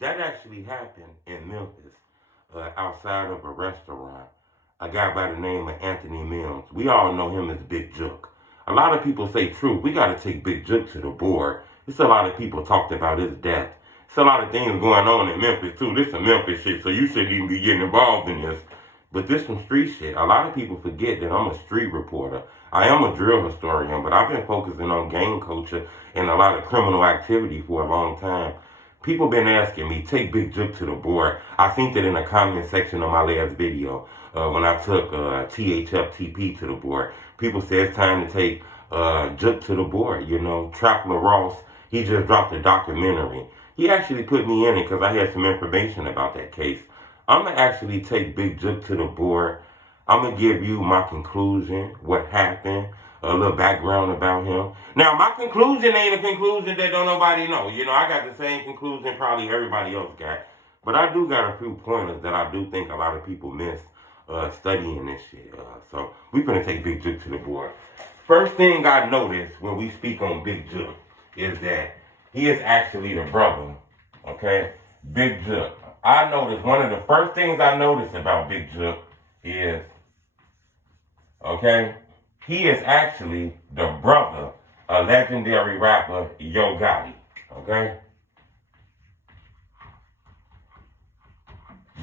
That actually happened in Memphis, outside of a restaurant. A guy by the name of Anthony Mills. We all know him as Big Jook. A lot of people say, true, we got to take Big Jook to the board. It's a lot of people talked about his death. It's a lot of things going on in Memphis, too. This is some Memphis shit, so you shouldn't even be getting involved in this. But this some street shit. A lot of people forget that I'm a street reporter. I am a drill historian, but I've been focusing on gang culture and a lot of criminal activity for a long time. People been asking me, take Big Jook to the board. I seen that in the comment section of my last video when I took THFTP to the board. People say it's time to take Jook to the board. You know, Trappler Ross, he just dropped a documentary. He actually put me in it because I had some information about that case. I'm going to actually take Big Jook to the board. I'm going to give you my conclusion, what happened, a little background about him. Now, my conclusion ain't a conclusion that don't nobody know. You know, I got the same conclusion probably everybody else got. But I do got a few pointers that I do think a lot of people miss studying this shit. So we finna take Big Jook to the board. First thing I noticed when we speak on Big Jook is that he is actually the brother, okay? Big Jook. I noticed, one of the first things I noticed about Big Jook is, okay, he is actually the brother of legendary rapper Yo Gotti, okay?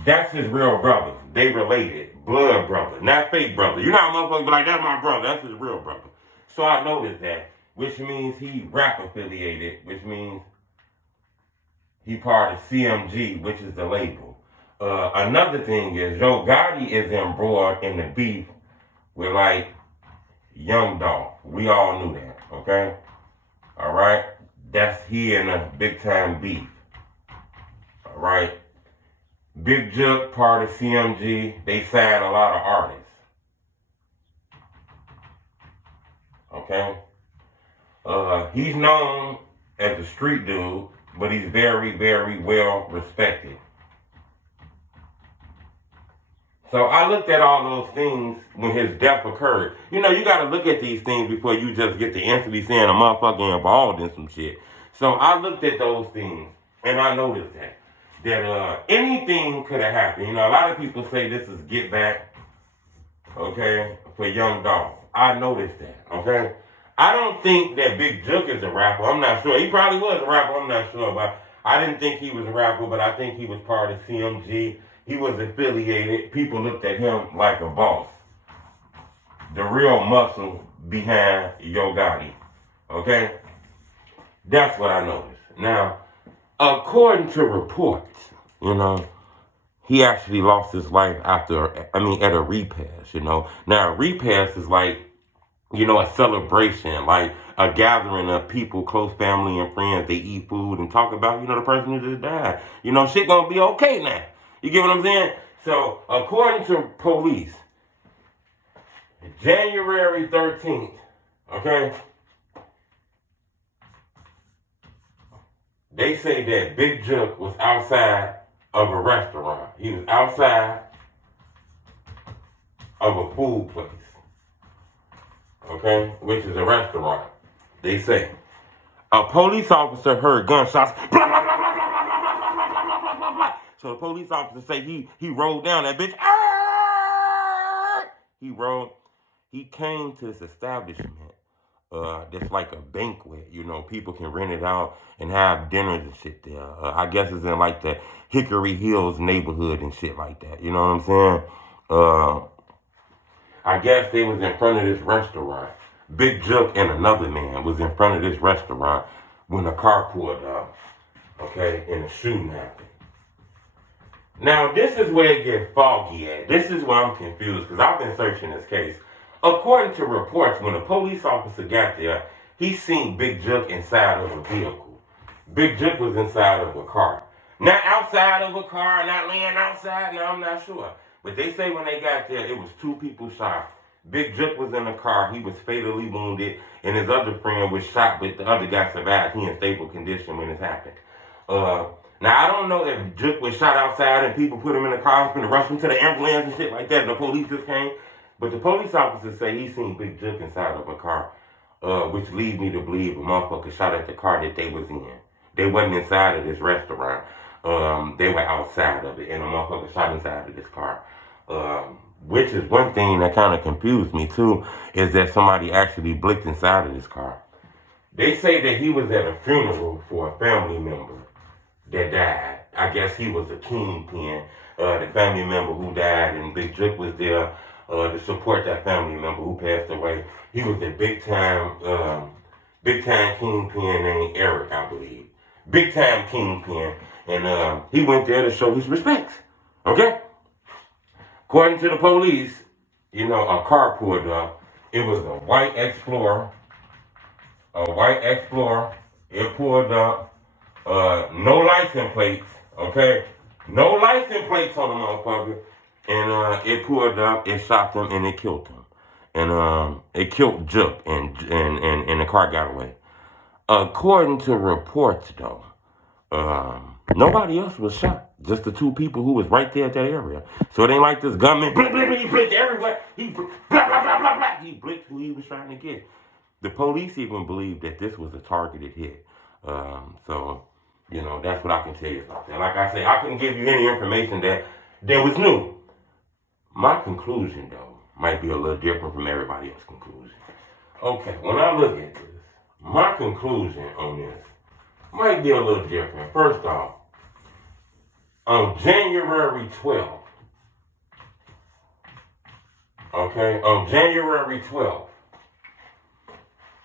That's his real brother. They related. Blood brother. Not fake brother. You know how motherfuckers be like, that's my brother. That's his real brother. So I noticed that, which means he rap affiliated, which means he part of CMG, which is the label. Another thing is, Yo Gotti is embroiled in the beef with, like, Young Dog. We all knew that, okay? All right? That's he in a big-time beef. All right? Big Jook, part of CMG, they signed a lot of artists. Okay? He's known as a street dude, but he's very, very well respected. So I looked at all those things when his death occurred. You know, you got to look at these things before you just get to instantly saying a motherfucker involved in some shit. So I looked at those things, and I noticed that anything could have happened. You know, a lot of people say this is get back, okay, for Young Dog. I noticed that, okay? I don't think that Big Jook is a rapper. I'm not sure. He probably was a rapper. I'm not sure. But I didn't think he was a rapper, but I think he was part of CMG. He was affiliated. People looked at him like a boss. The real muscle behind Yo Gotti, okay? That's what I noticed. Now, according to reports, you know, he actually lost his life at a repass, you know. Now, a repass is like, you know, a celebration, like a gathering of people, close family and friends. They eat food and talk about, you know, the person who just died. You know, shit gonna be okay now. You get what I'm saying? So, according to police, January 13th, okay, they say that Big Jook was outside of a restaurant. He was outside of a food place, okay, which is a restaurant. They say a police officer heard gunshots. Blah, blah, blah, blah, blah, blah, blah, blah, blah, blah, blah, blah. So the police officer say he rolled down that bitch. He came to this establishment. That's like a banquet, you know, people can rent it out and have dinners and shit there. I guess it's in like the Hickory Hills neighborhood and shit like that, you know what I'm saying? I guess they was in front of this restaurant. Big Jook and another man was in front of this restaurant when the car pulled up, okay, and the shooting happened. Now, this is where it gets foggy at. This is where I'm confused, because I've been searching this case. According to reports, when a police officer got there, he seen Big Jook inside of a vehicle. Big Jook was inside of a car. Not outside of a car, not laying outside, no, I'm not sure. But they say when they got there, it was 2 people shot. Big Jook was in the car, he was fatally wounded, and his other friend was shot, but the other guy survived. He in stable condition when this happened. Now, I don't know if Jook was shot outside and people put him in the car and rush him to the ambulance and shit like that, and the police just came. But the police officers say he seen Big Jook inside of a car. which leads me to believe a motherfucker shot at the car that they was in. They wasn't inside of this restaurant. They were outside of it, and a motherfucker shot inside of this car. Which is one thing that kind of confused me too, is that somebody actually blicked inside of this car. They say that he was at a funeral for a family member that died. I guess he was a kingpin, the family member who died, and Big Jook was there to support that family member who passed away. He was a big time kingpin named Eric, I believe. Big time kingpin, and he went there to show his respects. Okay? According to the police, a car pulled up. It was a white Explorer. It pulled up. No license plates. Okay? No license plates on the motherfucker. And it pulled up, it shot them, and it killed him. And it killed Jook, and the car got away. According to reports, though, nobody else was shot. Just the two people who was right there at that area. So it ain't like this gunman, he blitzed everywhere. He He blitzed who he was trying to get. The police even believed that this was a targeted hit. So, that's what I can tell you about that. Like I say, I couldn't give you any information that was new. My conclusion, though, might be a little different from everybody else's conclusion. Okay, when I look at this, my conclusion on this might be a little different. First off, on January 12th,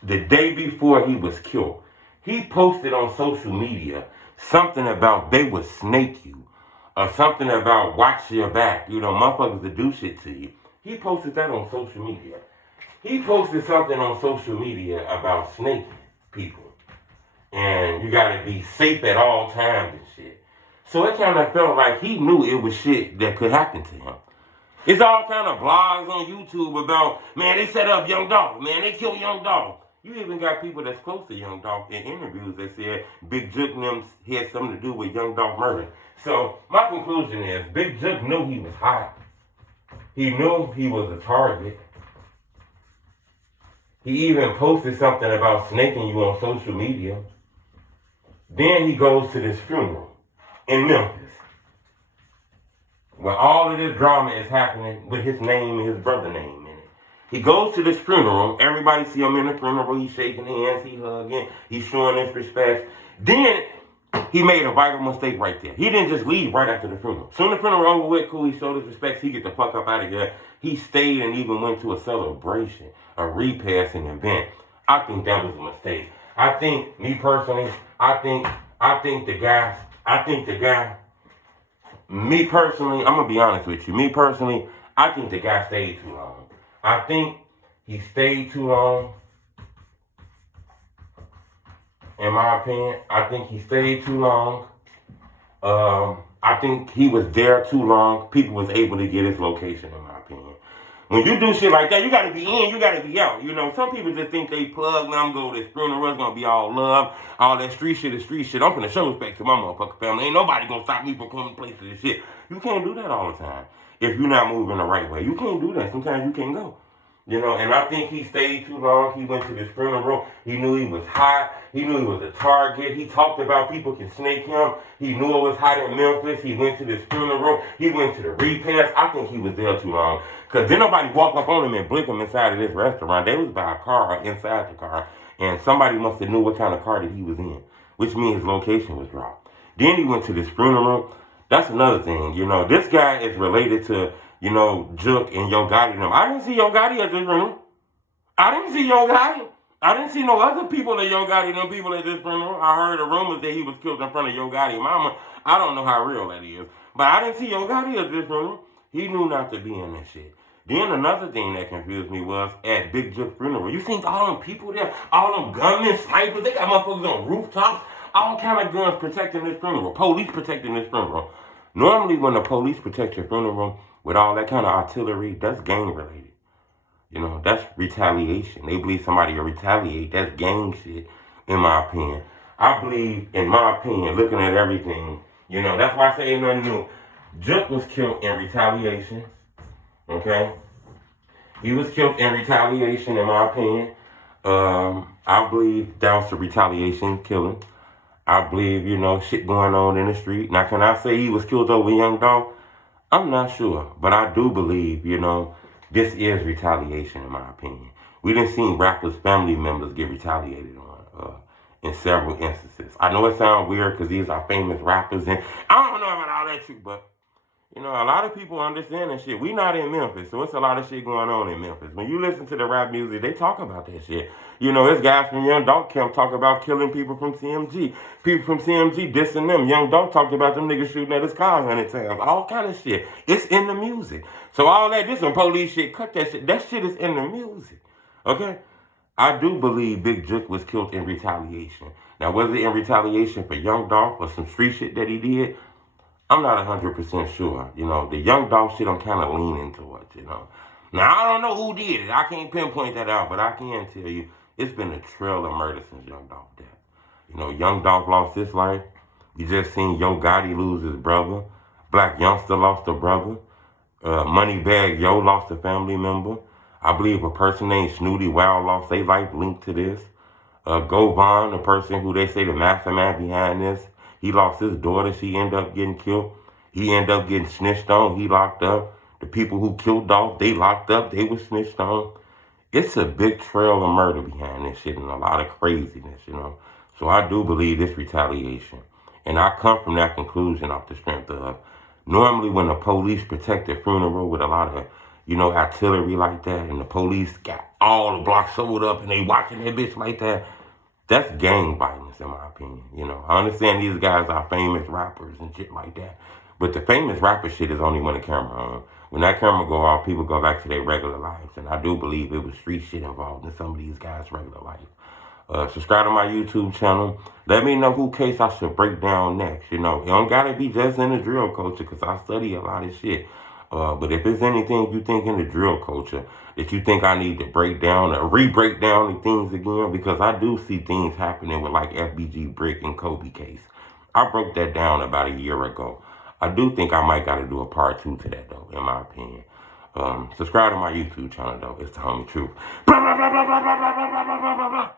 the day before he was killed, he posted on social media something about they would snake you, or something about watch your back, motherfuckers that do shit to you. He posted that on social media. He posted something on social media about snaking people. And you gotta be safe at all times and shit. So it kind of felt like he knew it was shit that could happen to him. It's all kind of blogs on YouTube about, man, they set up Young Dog, man, they killed Young Dog. You even got people that's close to Young Dog in interviews that said Big Jook and them had something to do with Young Dog murder. So my conclusion is Big Jook knew he was hot. He knew he was a target. He even posted something about snaking you on social media. Then he goes to this funeral in Memphis, where all of this drama is happening with his name and his brother's name in it. He goes to this funeral. Everybody see him in the funeral. He's shaking hands. He hugging. He's showing his respect. Then he made a vital mistake right there. He didn't just leave right after the funeral. Soon the funeral over with, cool, he showed his respects. He get the fuck up out of here. He stayed and even went to a celebration, a repass, an event. I think that was a mistake. I think, me personally, I think the guy, me personally, I'm going to be honest with you. Me personally, I think the guy stayed too long. I think he stayed too long. In my opinion, I think he stayed too long. I think he was there too long. People was able to get his location, in my opinion. When you do shit like that, you got to be in, you got to be out. Some people just think they plug, man, I'm going to this funeral, it's going to be all love, all that street shit is street shit. I'm finna show respect to my motherfucking family. Ain't nobody going to stop me from coming to places and shit. You can't do that all the time if you're not moving the right way. You can't do that. Sometimes you can't go. And I think he stayed too long. He went to this funeral. He knew he was hot. He knew he was a target. He talked about people can snake him. He knew it was hot in Memphis. He went to this funeral. He went to the repass. I think he was there too long. Because then nobody walked up on him and blinked him inside of this restaurant. They was by a car or inside the car. And somebody must have knew what kind of car that he was in, which means his location was dropped. Then he went to this funeral. That's another thing. This guy is related to, Jook and Yo Gotti and them. I didn't see Yo Gotti at this funeral. I didn't see Yo Gotti. I didn't see no other people at Yo Gotti and them people at this funeral. I heard the rumors that he was killed in front of Yo Gotti mama. I don't know how real that is. But I didn't see Yo Gotti at this funeral. He knew not to be in that shit. Then another thing that confused me was at Big Jook's funeral. You seen all them people there? All them gunmen, snipers. They got motherfuckers on rooftops. All kind of guns protecting this funeral. Police protecting this funeral. Normally when the police protect your funeral with all that kind of artillery, that's gang related. That's retaliation. They believe somebody will retaliate. That's gang shit, in my opinion. I believe, in my opinion, looking at everything, that's why I say ain't nothing new. Jook was killed in retaliation. Okay? He was killed in retaliation, in my opinion. I believe that was a retaliation killing. I believe, shit going on in the street. Now, can I say he was killed over Young Dolph? I'm not sure, but I do believe, this is retaliation in my opinion. We didn't see rappers' family members get retaliated on in several instances. I know it sounds weird because these are famous rappers, and I don't know about all that shit, but a lot of people understand that shit. We not in Memphis, so it's a lot of shit going on in Memphis. When you listen to the rap music, they talk about that shit. It's guys from Young Dog Camp talk about killing people from CMG. People from CMG dissing them. Young Dog talked about them niggas shooting at his car 100 times. All kind of shit. It's in the music. So all that, this some police shit, cut that shit. That shit is in the music. Okay? I do believe Big Jook was killed in retaliation. Now, was it in retaliation for Young Dolph or some street shit that he did? I'm not 100% sure. The Young Dolph shit I'm kind of leaning towards. Now, I don't know who did it. I can't pinpoint that out, but I can tell you it's been a trail of murder since Young Dolph death. Young Dolph lost his life. We just seen Yo Gotti lose his brother. Black Youngster lost a brother. Moneybag Yo lost a family member. I believe a person named Snooty Wow lost their life linked to this. Govan, the person who they say the mastermind behind this, he lost his daughter. She ended up getting killed. He ended up getting snitched on. He locked up. The people who killed Dolph, they locked up. They were snitched on. It's a big trail of murder behind this shit and a lot of craziness. So I do believe this retaliation. And I come from that conclusion off the strength of normally when the police protect a funeral with a lot of, artillery like that, and the police got all the blocks sold up and they watching that bitch like that, that's gang violence in my opinion. I understand these guys are famous rappers and shit like that, but the famous rapper shit is only when the camera on. When that camera go off, people go back to their regular lives, and I do believe it was street shit involved in some of these guys' regular life. Subscribe to my YouTube channel. Let me know who case I should break down next. It don't gotta be just in the drill culture, because I study a lot of shit. But if there's anything you think in the drill culture that you think I need to break down or re-break down the things again, because I do see things happening with like FBG Brick and Kobe case. I broke that down about a year ago. I do think I might got to do a part 2 to that though, in my opinion. Subscribe to my YouTube channel though. It's the homie truth. Blah, blah, blah, blah, blah, blah, blah, blah, blah, blah, blah.